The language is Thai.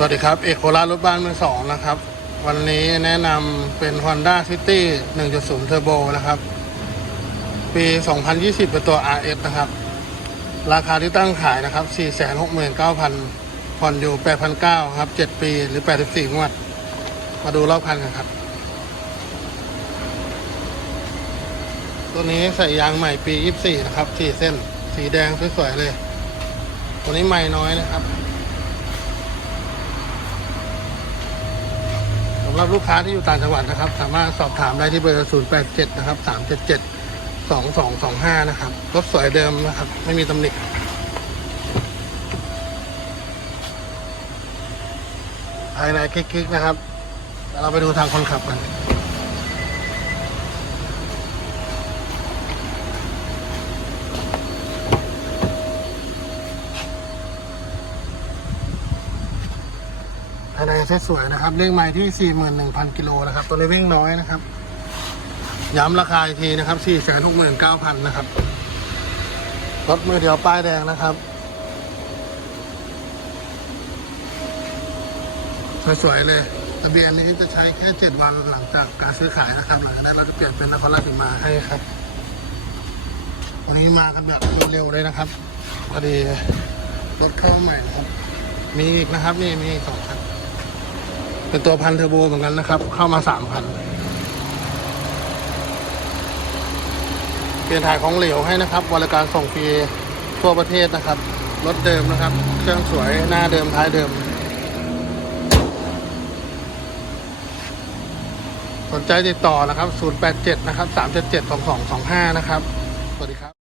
สวัสดีครับ เอกโคราชรถบ้านมือสองนะครับ วันนี้แนะนำเป็น Honda City 1.0 Turbo นะครับ ปี 2020 เป็นตัว RS นะครับ ราคาที่ตั้งขายนะครับ 469,000 ผ่อนอยู่ 8,900 ครับ 7 ปีหรือ 84 งวด มาดูรอบคันกันครับ ตัวนี้ใส่ยางใหม่ปี 24 นะครับ 4 เส้น สีแดงสวยๆเลย ตัวนี้ไม่น้อยนะครับ สำ หรับลูกค้าที่อยู่ต่างจังหวัดนะครับ สามารถสอบถามได้ที่เบอร์ 087 นะครับ 377 2225 นะครับ รถสวยเดิมนะครับ ไม่มีตำหนิภายในคลิกๆนะครับ เราไปดูทางคนขับกัน ภายในสวยนะครับเลขไม้ที่ 41,000 กิโลนะครับ ตัวนี้วิ่งน้อยนะครับ ย้ำราคาอีกทีนะครับ 469,000 นะครับ รถมือเดียวป้ายแดงนะครับ สวยๆเลยทะเบียนนี้จะใช้แค่ 7 วันหลังจากการซื้อขายนะครับ หลังจากนั้นเราจะเปลี่ยนเป็นนครราชสีมาให้ครับ วันนี้มากันแบบเร็วๆเลยนะครับพอดีรถเข้าใหม่นะครับ มีอีกนะครับ นี่มีอีกสองคัน เป็นตัวพันเทอร์โบเหมือนกันนะครับ เข้ามาสามพันเปลี่ยนถ่ายของเหลวให้นะครับบริการส่งฟรีทั่วประเทศนะครับ รถเดิมนะครับ เครื่องสวยหน้าเดิมท้ายเดิม สนใจติดต่อนะครับ 087 นะครับ 377 2225 นะครับ สวัสดีครับ